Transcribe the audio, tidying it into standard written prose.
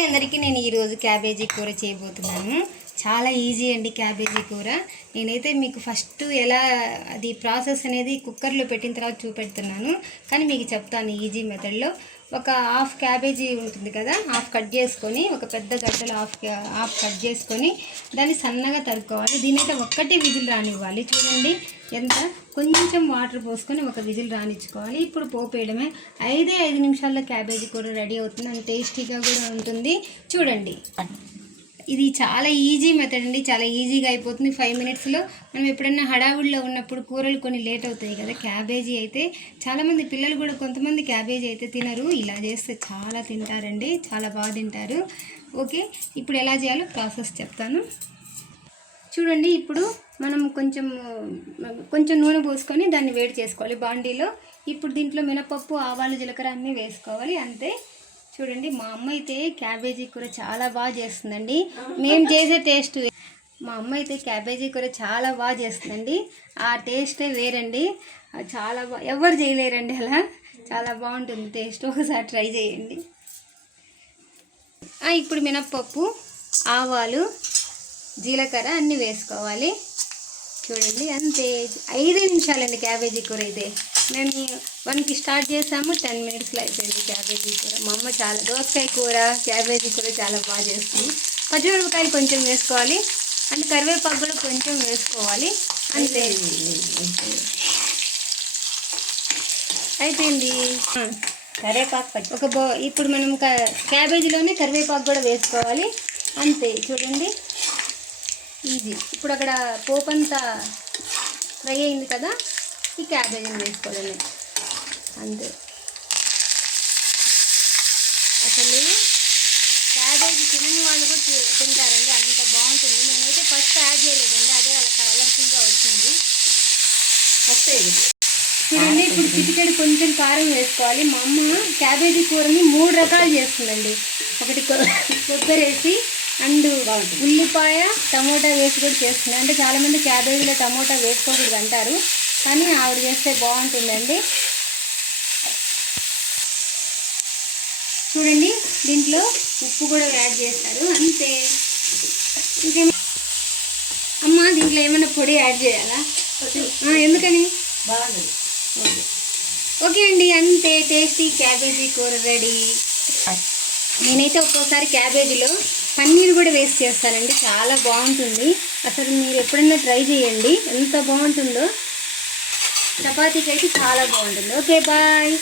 Hi అందరికీ, నేను ఈరోజు క్యాబేజీ కూర చేయబోతున్నాను. చాలా ఈజీ అండి క్యాబేజీ కూర. నేనైతే మీకు ఫస్ట్ ఎలా అది ప్రాసెస్ అనేది కుక్కర్లో పెట్టిన తర్వాత చూపెడుతున్నాను, కానీ మీకు చెప్తాను ఈజీ మెథడ్లో. ఒక హాఫ్ క్యాబేజీ ఉంటుంది కదా, హాఫ్ కట్ చేసుకొని, ఒక పెద్ద గడ్డలు హాఫ్ కట్ చేసుకొని దాన్ని సన్నగా తరుక్కోవాలి. దీనైతే ఒక్కటే విజిల్ రానివ్వాలి. చూడండి ఎంత, కొంచెం వాటర్ పోసుకొని ఒక విజిల్ రానిచ్చుకోవాలి. ఇప్పుడు పోపు వేయడమే. 5 నిమిషాల్లో క్యాబేజీ కూర రెడీ అవుతుంది. అంత టేస్టీగా కూడా ఉంటుంది. చూడండి, ఇది చాలా ఈజీ మెథడ్ అండి, చాలా ఈజీగా అయిపోతుంది 5 మినిట్స్లో. మనం ఎప్పుడైనా హడావుడిలో ఉన్నప్పుడు కూరలు కొన్ని లేట్ అవుతాయి కదా, క్యాబేజీ అయితే చాలామంది పిల్లలు కూడా కొంతమంది క్యాబేజీ అయితే తినరు. ఇలా చేస్తే చాలా తింటారండి, చాలా బాగా తింటారు. ఓకే, ఇప్పుడు ఎలా చేయాలో ప్రాసెస్ చెప్తాను. చూడండి, ఇప్పుడు మనం కొంచెం నూనె పోసుకొని దాన్ని వేడి చేసుకోవాలి బాండీలో. ఇప్పుడు దీంట్లో మినపప్పు, ఆవాలు, జీలకర్ర అన్నీ వేసుకోవాలి, అంతే. చూడండి, మా అమ్మ అయితే క్యాబేజీ కూర చాలా బాగా చేస్తుందండి. మేము చేసే టేస్ట్, మా అమ్మ అయితే క్యాబేజీ కూర చాలా బాగా చేస్తుందండి. ఆ టేస్టే వేరండి, చాలా ఎవరు చేయలేరండి అలా. చాలా బాగుంటుంది టేస్ట్, ఒకసారి ట్రై చేయండి. ఇప్పుడు మినప్పప్పు, ఆవాలు, జీలకర్ర అన్నీ వేసుకోవాలి. చూడండి, అంతే. 5 నిమిషాలండి క్యాబేజీ కూర అయితే. మేము 1కి స్టార్ట్ చేసాము, 10 మినిట్స్లో అయిపోయింది క్యాబేజీ కూర. మా అమ్మ చాలా దోసకాయ కూర, క్యాబేజీ కూర చాలా బాగా చేస్తుంది. పచ్చిమిరపకాయలు కొంచెం వేసుకోవాలి, అంటే కరివేపాకు కూడా కొంచెం వేసుకోవాలి, అంతే. అయిపోయింది. కరివేపాకు ఇప్పుడు మనం క్యాబేజీలోనే కరివేపాకు కూడా వేసుకోవాలి, అంతే. చూడండి, ఈజీ. ఇప్పుడు అక్కడ పోపు అంతా ఫ్రై అయింది కదా, ఈ క్యాబేజీని వేసుకోవాలి, అంతే. అసలు క్యాబేజీ తినని వాళ్ళు కూడా తింటారండి, అంత బాగుంటుంది. నేనైతే ఫస్ట్ యాడ్ చేయలేదండి, అదే అలా కలర్ఫుల్గా వచ్చింది. ఫస్ట్ చూడండి, ఇప్పుడు చిటికెడు కొంచెం కారం వేసుకోవాలి. మా అమ్మ క్యాబేజీ కూరని 3 రకాలు చేస్తుందండి. ఒకటి కొబ్బరి వేసి, అండ్ ఉల్లిపాయ, టమోటా వేసి కూడా చేస్తుంది. అంటే చాలామంది క్యాబేజీలో టమోటా వేసుకోకూడదు అంటారు, కానీ ఆవిడ చేస్తే బాగుంటుందండి. చూడండి, దీంట్లో ఉప్పు కూడా యాడ్ చేస్తారు, అంతే. ఇంకేం అమ్మ, దీంట్లో ఏమైనా పొడి యాడ్ చేయాలా? ఎందుకని? బాగుంది. ఓకే అండి, అంతే. టేస్టీ క్యాబేజీ కూర రెడీ. నేనైతే ఒక్కోసారి క్యాబేజీలో పన్నీర్ కూడా వేస్ట్ చేస్తానండి, చాలా బాగుంటుంది. అసలు మీరు ఎప్పుడైనా ట్రై చేయండి, ఎంత బాగుంటుందో. చపాతీకి అయితే చాలా బాగుంటుంది. Okay, bye.